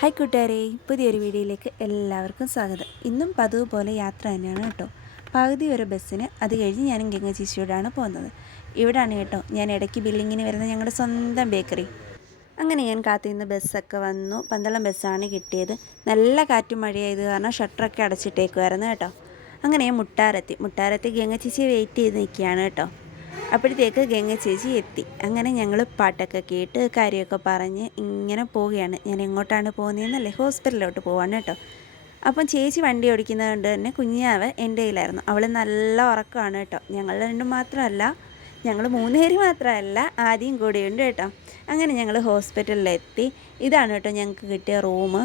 Hi കൂട്ടുകാരെ, പുതിയൊരു വീഡിയോയിലേക്ക് എല്ലാവർക്കും സ്വാഗതം. ഇന്നും പതിവ് പോലെ യാത്ര തന്നെയാണ് കേട്ടോ. പകുതി ഒരു ബസ്സിന്, അത് കഴിഞ്ഞ് ഞാനും ഗംഗ ചേച്ചിയോടാണ് പോകുന്നത്. ഇവിടാണ് കേട്ടോ ഞാൻ ഇടയ്ക്ക് ബില്ലിങ്ങിന് വരുന്ന ഞങ്ങളുടെ സ്വന്തം ബേക്കറി. അങ്ങനെ ഞാൻ കാത്തിരുന്ന് ബസ്സൊക്കെ വന്നു. പന്തളം ബസ്സാണ് കിട്ടിയത്. നല്ല കാറ്റും മഴയായത് കാരണം ഷട്ടറൊക്കെ അടച്ചിട്ടേക്കുമായിരുന്നു കേട്ടോ. അങ്ങനെ ഞാൻ മുട്ടാറെത്തി ഗംഗ ചേച്ചിയെ വെയിറ്റ് ചെയ്ത് നിൽക്കുകയാണ് കേട്ടോ. അപ്പോഴത്തേക്ക് ഗംഗ ചേച്ചി എത്തി. അങ്ങനെ ഞങ്ങൾ പാട്ടൊക്കെ കേട്ട് കാര്യമൊക്കെ പറഞ്ഞ് ഇങ്ങനെ പോവുകയാണ്. ഞാൻ എങ്ങോട്ടാണ് പോകുന്നതെന്നല്ലേ, ഹോസ്പിറ്റലിലോട്ട് പോവാണ് കേട്ടോ. അപ്പം ചേച്ചി വണ്ടി ഓടിക്കുന്നത് കൊണ്ട് തന്നെ കുഞ്ഞാവ് എൻ്റെ കയ്യിലായിരുന്നു. അവൾ നല്ല ഉറക്കമാണ് കേട്ടോ. ഞങ്ങൾ രണ്ടും മാത്രമല്ല, ഞങ്ങൾ 3 പേര് മാത്രമല്ല, ആദ്യം കൂടിയുണ്ട് കേട്ടോ. അങ്ങനെ ഞങ്ങൾ ഹോസ്പിറ്റലിലെത്തി. ഇതാണ് കേട്ടോ ഞങ്ങൾക്ക് കിട്ടിയ റൂം.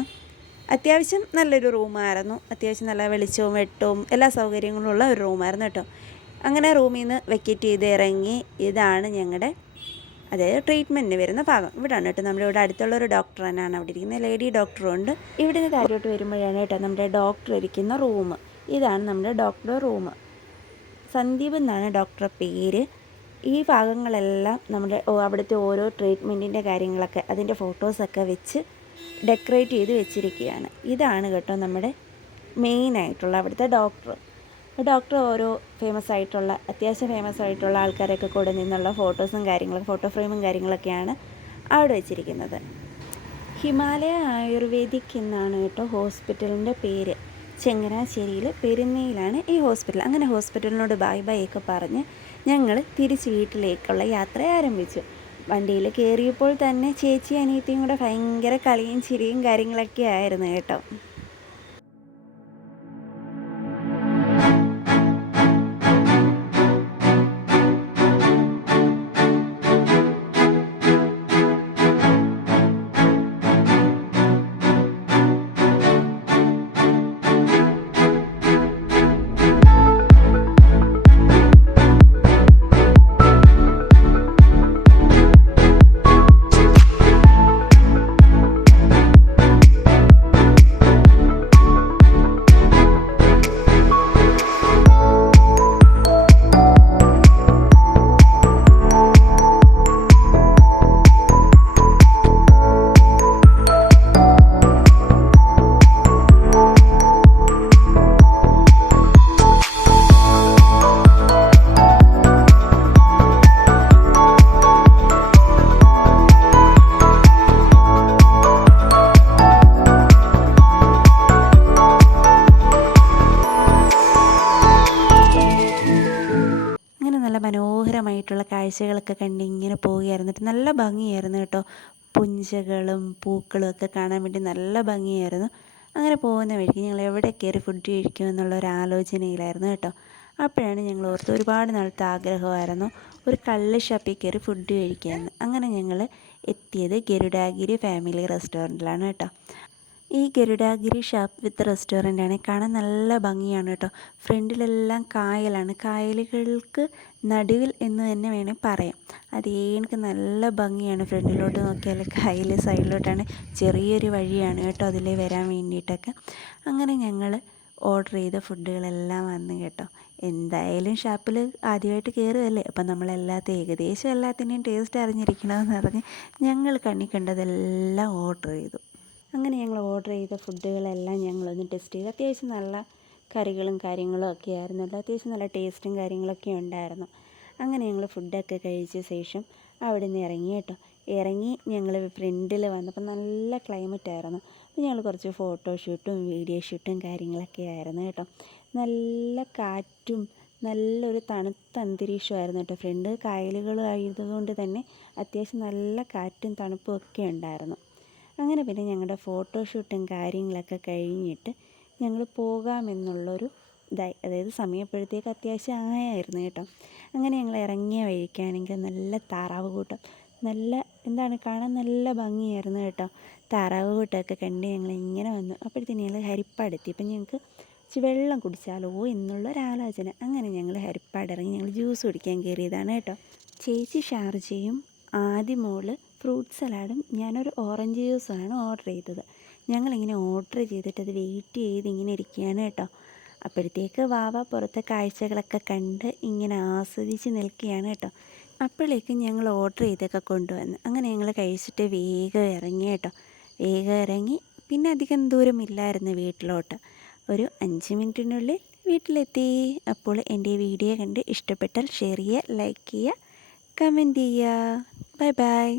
അത്യാവശ്യം നല്ലൊരു റൂമായിരുന്നു. അത്യാവശ്യം നല്ല വെളിച്ചവും വെട്ടവും എല്ലാ സൗകര്യങ്ങളും ഉള്ള ഒരു റൂമായിരുന്നു കേട്ടോ. അങ്ങനെ റൂമിൽ നിന്ന് വെക്കേറ്റ് ചെയ്ത് ഇറങ്ങി. ഇതാണ് ഞങ്ങളുടെ ട്രീറ്റ്മെൻറ്റിന് വരുന്ന ഭാഗം. ഇവിടെയാണ് കേട്ടോ. നമ്മുടെ ഇവിടെ അടുത്തുള്ളൊരു ഡോക്ടർ തന്നെയാണ് അവിടെ ഇരിക്കുന്നത്. ലേഡി ഡോക്ടറും ഉണ്ട്. ഇവിടെ നിന്ന് താഴോട്ട് വരുമ്പോഴാണ് കേട്ടോ നമ്മുടെ ഡോക്ടർ ഇരിക്കുന്ന റൂം. ഇതാണ് നമ്മുടെ ഡോക്ടറുടെ റൂം. സന്ദീപ് എന്നാണ് ഡോക്ടറുടെ പേര്. ഈ ഭാഗങ്ങളെല്ലാം നമ്മുടെ അവിടുത്തെ ഓരോ ട്രീറ്റ്മെൻറ്റിൻ്റെ കാര്യങ്ങളൊക്കെ അതിൻ്റെ ഫോട്ടോസൊക്കെ വെച്ച് ഡെക്കറേറ്റ് ചെയ്ത് വെച്ചിരിക്കുകയാണ്. ഇതാണ് കേട്ടോ നമ്മുടെ മെയിനായിട്ടുള്ള അവിടുത്തെ ഡോക്ടർ ഓരോ അത്യാവശ്യം ഫേമസ് ആയിട്ടുള്ള ആൾക്കാരൊക്കെ കൂടെ നിന്നുള്ള ഫോട്ടോസും കാര്യങ്ങളും ഫോട്ടോ ഫ്രെയിമും കാര്യങ്ങളൊക്കെയാണ് അവിടെ വെച്ചിരിക്കുന്നത്. ഹിമാലയ ആയുർവേദിക് എന്നാണ് കേട്ടോ ഹോസ്പിറ്റലിൻ്റെ പേര്. ചങ്ങനാശ്ശേരിയിൽ പെരുന്നയിലാണ് ഈ ഹോസ്പിറ്റൽ. അങ്ങനെ ഹോസ്പിറ്റലിനോട് ബൈ ഒക്കെ പറഞ്ഞ് ഞങ്ങൾ തിരിച്ച് വീട്ടിലേക്കുള്ള യാത്ര ആരംഭിച്ചു. വണ്ടിയിൽ കയറിയപ്പോൾ തന്നെ ചേച്ചി അനിയത്തിയും കൂടെ ഭയങ്കര കളിയും ചിരിയും കാര്യങ്ങളൊക്കെ ആയിരുന്നു കേട്ടോ. നല്ല മനോഹരമായിട്ടുള്ള കാഴ്ചകളൊക്കെ കണ്ട് ഇങ്ങനെ പോവുകയായിരുന്നു. നല്ല ഭംഗിയായിരുന്നു കേട്ടോ. പുഞ്ചകളും പൂക്കളും ഒക്കെ കാണാൻ വേണ്ടി നല്ല ഭംഗിയായിരുന്നു. അങ്ങനെ പോകുന്ന വഴിക്ക് ഞങ്ങൾ എവിടെ കയറി ഫുഡ് കഴിക്കുമെന്നുള്ള ഒരു ആലോചനയിലായിരുന്നു കേട്ടോ. അപ്പോഴാണ് ഞങ്ങൾ ഓർത്ത് ഒരുപാട് നാളത്തെ ആഗ്രഹമായിരുന്നു ഒരു കള്ള് ഷാപ്പിൽ കയറി ഫുഡ് കഴിക്കാമെന്ന്. അങ്ങനെ ഞങ്ങൾ എത്തിയത് ഗരുഡാഗിരി ഫാമിലി റെസ്റ്റോറൻറ്റിലാണ് കേട്ടോ. ഈ ഗരുഡാഗിരി ഷാപ്പ് വിത്ത് റെസ്റ്റോറൻ്റാണ്. കാണാൻ നല്ല ഭംഗിയാണ് കേട്ടോ. ഫ്രണ്ടിലെല്ലാം കായലാണ്. കായലുകൾക്ക് നടുവിൽ എന്ന് തന്നെ വേണേൽ പറയാം. എനിക്ക് നല്ല ഭംഗിയാണ്. ഫ്രണ്ടിലോട്ട് നോക്കിയാൽ കായൽ, സൈഡിലോട്ടാണ് ചെറിയൊരു വഴിയാണ് കേട്ടോ അതിലേ വരാൻ വേണ്ടിയിട്ടൊക്കെ. അങ്ങനെ ഞങ്ങൾ ഓർഡർ ചെയ്ത ഫുഡുകളെല്ലാം വന്നു കേട്ടോ. എന്തായാലും ഷാപ്പിൽ ആദ്യമായിട്ട് കയറുകയല്ലേ, അപ്പം ഏകദേശം എല്ലാത്തിൻ്റെയും ടേസ്റ്റ് അറിഞ്ഞിരിക്കണമെന്ന് പറഞ്ഞ് ഞങ്ങൾ കണ്ണി കണ്ടതെല്ലാം ഓർഡർ ചെയ്തു. അങ്ങനെ ഞങ്ങൾ ഓർഡർ ചെയ്ത ഫുഡുകളെല്ലാം ഞങ്ങളൊന്ന് ടെസ്റ്റ് ചെയ്ത്. അത്യാവശ്യം നല്ല കറികളും കാര്യങ്ങളും ഒക്കെ ആയിരുന്നല്ലോ. അത്യാവശ്യം നല്ല ടേസ്റ്റും കാര്യങ്ങളൊക്കെ ഉണ്ടായിരുന്നു. അങ്ങനെ ഞങ്ങൾ ഫുഡൊക്കെ കഴിച്ച ശേഷം അവിടെ നിന്ന് ഇറങ്ങി കേട്ടോ. ഇറങ്ങി ഞങ്ങൾ ഫ്രണ്ടിൽ വന്നപ്പോൾ നല്ല ക്ലൈമറ്റായിരുന്നു. അപ്പോൾ ഞങ്ങൾ കുറച്ച് ഫോട്ടോഷൂട്ടും വീഡിയോ ഷൂട്ടും കാര്യങ്ങളൊക്കെ ആയിരുന്നു കേട്ടോ. നല്ല കാറ്റും നല്ലൊരു തണുത്ത അന്തരീക്ഷമായിരുന്നു കേട്ടോ. ഫ്രണ്ട് കായലുകളായതുകൊണ്ട് തന്നെ അത്യാവശ്യം നല്ല കാറ്റും തണുപ്പും ഒക്കെ ഉണ്ടായിരുന്നു. അങ്ങനെ പിന്നെ ഞങ്ങളുടെ ഫോട്ടോഷൂട്ടും കാര്യങ്ങളൊക്കെ കഴിഞ്ഞിട്ട് ഞങ്ങൾ പോകാമെന്നുള്ളൊരു അതായത് സമയപ്പോഴത്തേക്ക് അത്യാവശ്യം ആയായിരുന്നു കേട്ടോ. അങ്ങനെ ഞങ്ങൾ ഇറങ്ങിയ വഴിക്കാണെങ്കിൽ നല്ല താറാവ് കൂട്ടം, കാണാൻ നല്ല ഭംഗിയായിരുന്നു കേട്ടോ. താറാവ് കൂട്ടമൊക്കെ കണ്ട് ഞങ്ങൾ ഇങ്ങനെ വന്നു. അപ്പോഴത്തേന് ഞങ്ങൾ ഹരിപ്പാടെത്തി. അപ്പം ഞങ്ങൾക്ക് വെള്ളം കുടിച്ചാലോ എന്നുള്ളൊരാലോചന. അങ്ങനെ ഞങ്ങൾ ഹരിപ്പാട് ഇറങ്ങി ഞങ്ങൾ ജ്യൂസ് കുടിക്കാൻ കയറിയതാണ് കേട്ടോ. ചേച്ചി ഷാർജയും ആദ്യമോള് ഫ്രൂട്ട് സലാഡും ഞാനൊരു ഓറഞ്ച് ജ്യൂസാണ് ഓർഡർ ചെയ്തത്. ഞങ്ങളിങ്ങനെ ഓർഡർ ചെയ്തിട്ട് അത് വെയിറ്റ് ചെയ്ത് ഇങ്ങനെ ഇരിക്കുകയാണ് കേട്ടോ. അപ്പോഴത്തേക്ക് വാവ പുറത്തെ കാഴ്ചകളൊക്കെ കണ്ട് ഇങ്ങനെ ആസ്വദിച്ച് നിൽക്കുകയാണ് കേട്ടോ. അപ്പോഴേക്കും ഞങ്ങൾ ഓർഡർ ചെയ്തൊക്കെ കൊണ്ടുവന്ന് അങ്ങനെ ഞങ്ങൾ കഴിച്ചിട്ട് വേഗം ഇറങ്ങി കേട്ടോ. വേഗം ഇറങ്ങി പിന്നെ അധികം ദൂരമില്ലായിരുന്നു വീട്ടിലോട്ട്. ഒരു 5 മിനിറ്റിനുള്ളിൽ വീട്ടിലെത്തി. അപ്പോൾ എൻ്റെ വീഡിയോ കണ്ട് ഇഷ്ടപ്പെട്ടാൽ ഷെയർ ചെയ്യുക, ലൈക്ക് ചെയ്യുക, കമൻറ്റ് ചെയ്യുക. Bye bye.